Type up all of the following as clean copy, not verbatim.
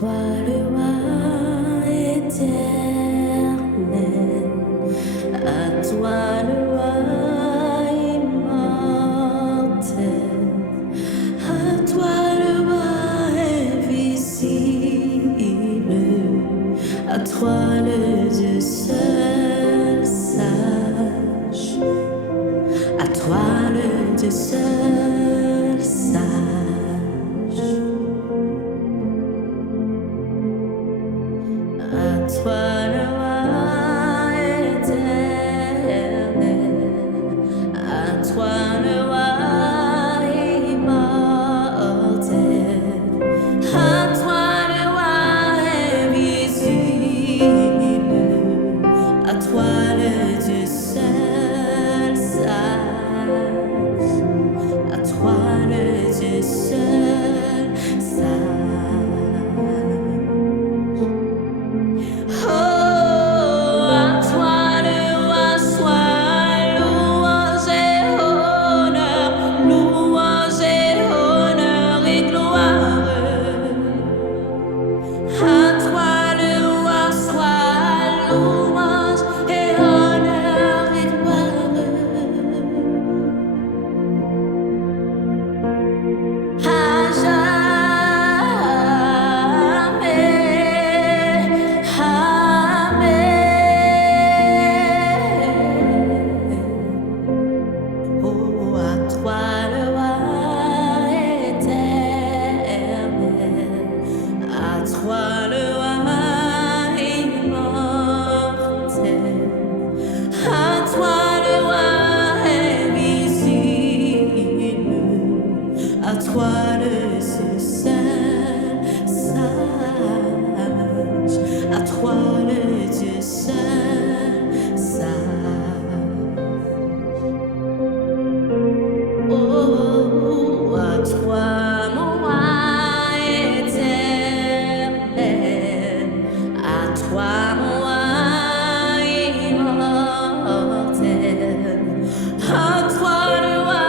toi le roi éternel, à toi le roi immortel, à toi le roi invisible, à toi le Dieu seul sage, à toi le Dieu seul sage. À toi le roi éternel, à toi le roi immortel, à toi le roi invisible, à toi le Dieu seul sage, à toi le Dieu seul sage. Oh, à toi le roi soit louange et honneur et gloire. À toi le roi soit louange et honneur et gloire. À jamais, amen. Oh, à toi le roi éternel, à toi le roi immortel, à toi le roi invisible, à toi le Dieu seul sage, à toi le Dieu seul sage. Oh, à toi mon roi éternel, à toi mon roi immortel, à toi le roi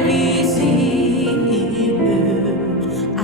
invisible, à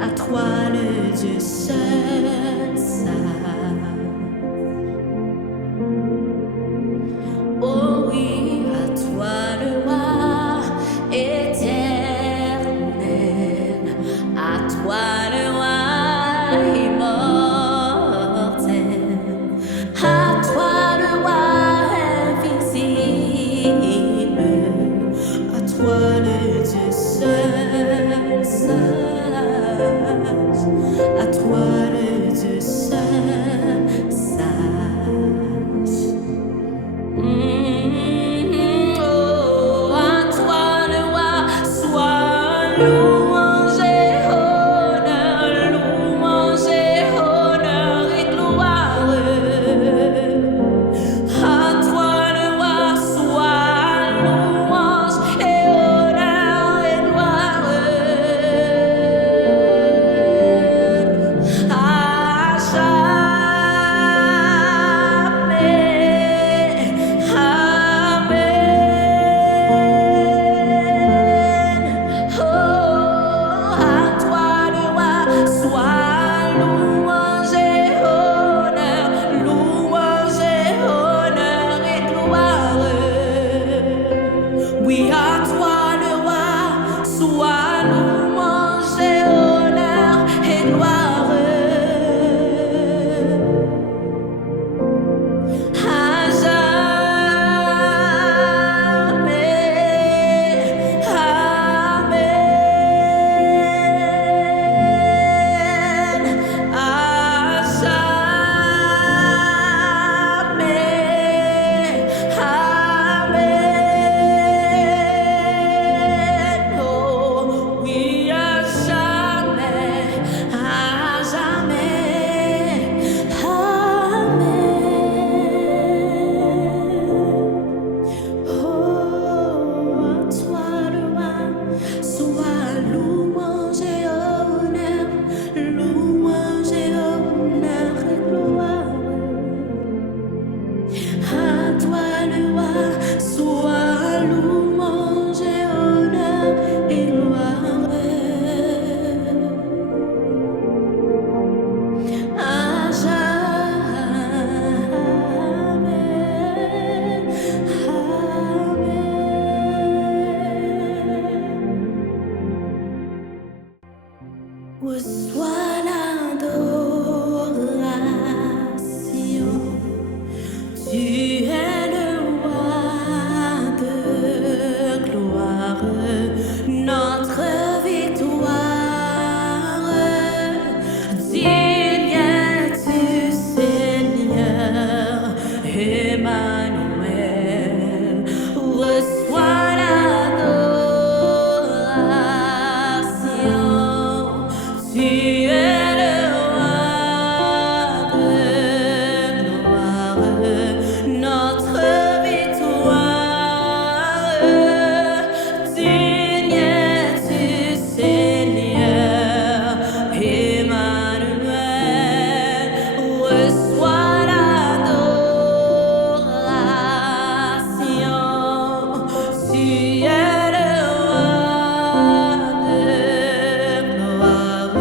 à toi le Dieu seul sage. Oh oui, à toi le roi éternel, à toi le roi immortel, à toi le roi invisible, à toi le Dieu seul sage, à toi le Dieu seul sage. Oh, à toi le roi soit louange et honneur et gloire. À toi le roi soit louange et honneur et gloire. À jamais. Amen. Oh, à toi le roi soit louange et honneur et gloire. Oui, à toi le roi soit louange et honneur et gloire. À jamais. Amen. À jamais. Amen. Oh, oui, à jamais. À jamais. Amen. Oh, à toi le roi soit louange et honneur et gloire. À toi le roi soit louange et honneur et gloire. À jamais. Amen. Reçois l'adoration. Tu es le roi de gloire, notre victoire. Digne es-tu, Seigneur, Emmanuel. Reçois l'adoration. Tu es le roi de gloire, notre victoire. Digne es-tu, Seigneur, Emmanuel. Reçois l'adoration. Tu es le roi de gloire,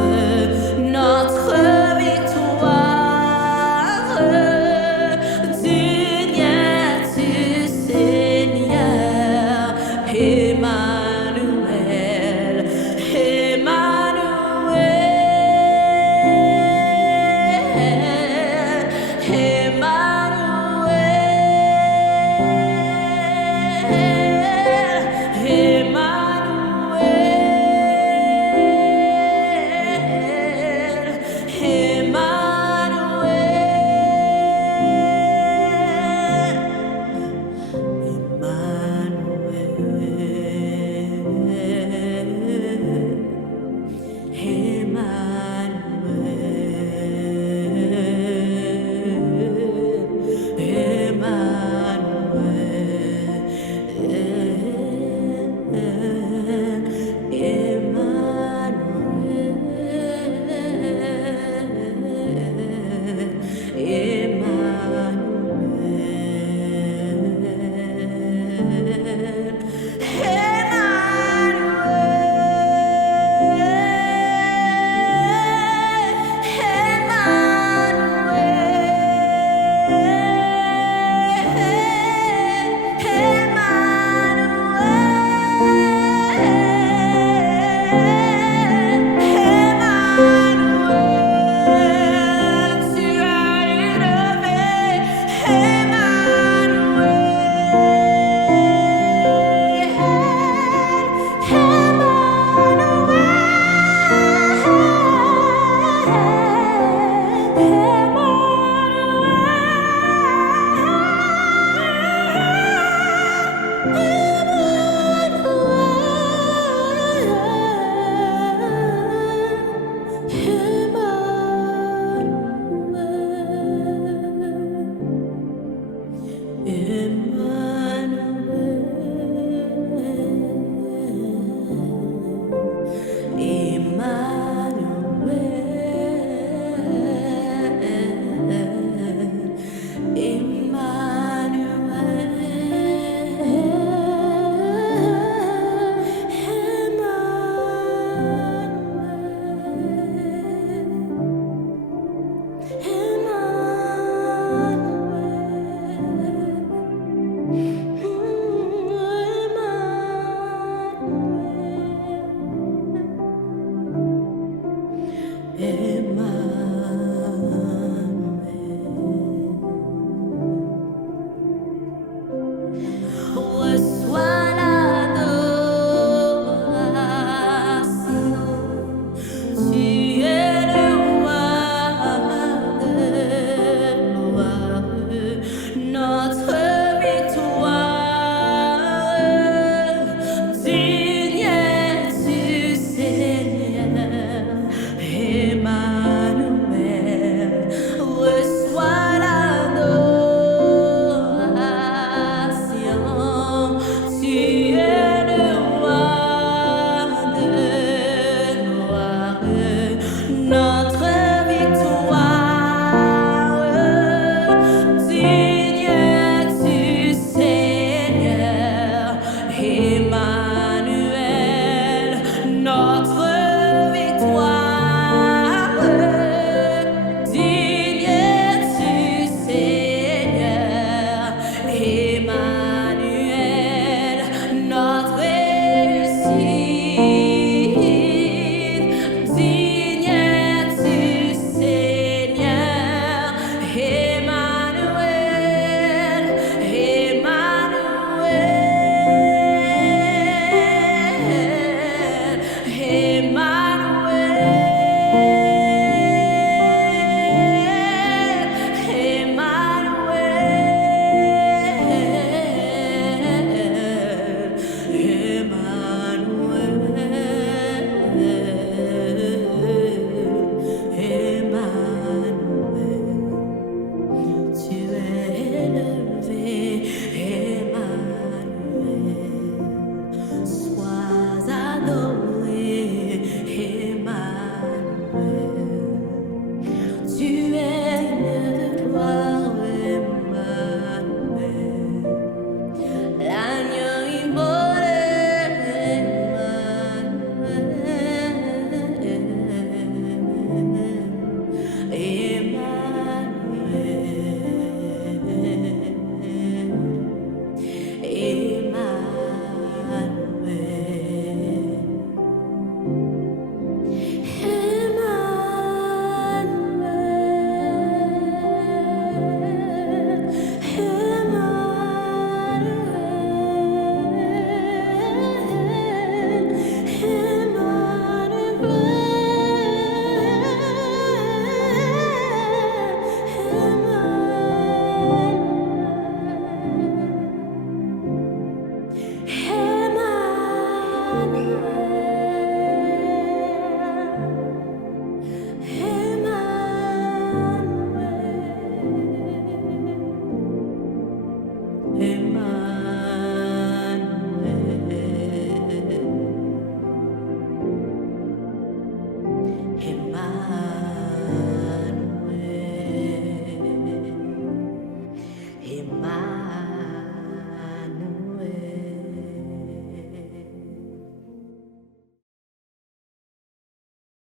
Reçois l'adoration. Tu es le roi de gloire, notre victoire. Digne es-tu, Seigneur, Emmanuel. Reçois l'adoration. Tu es le roi de gloire, notre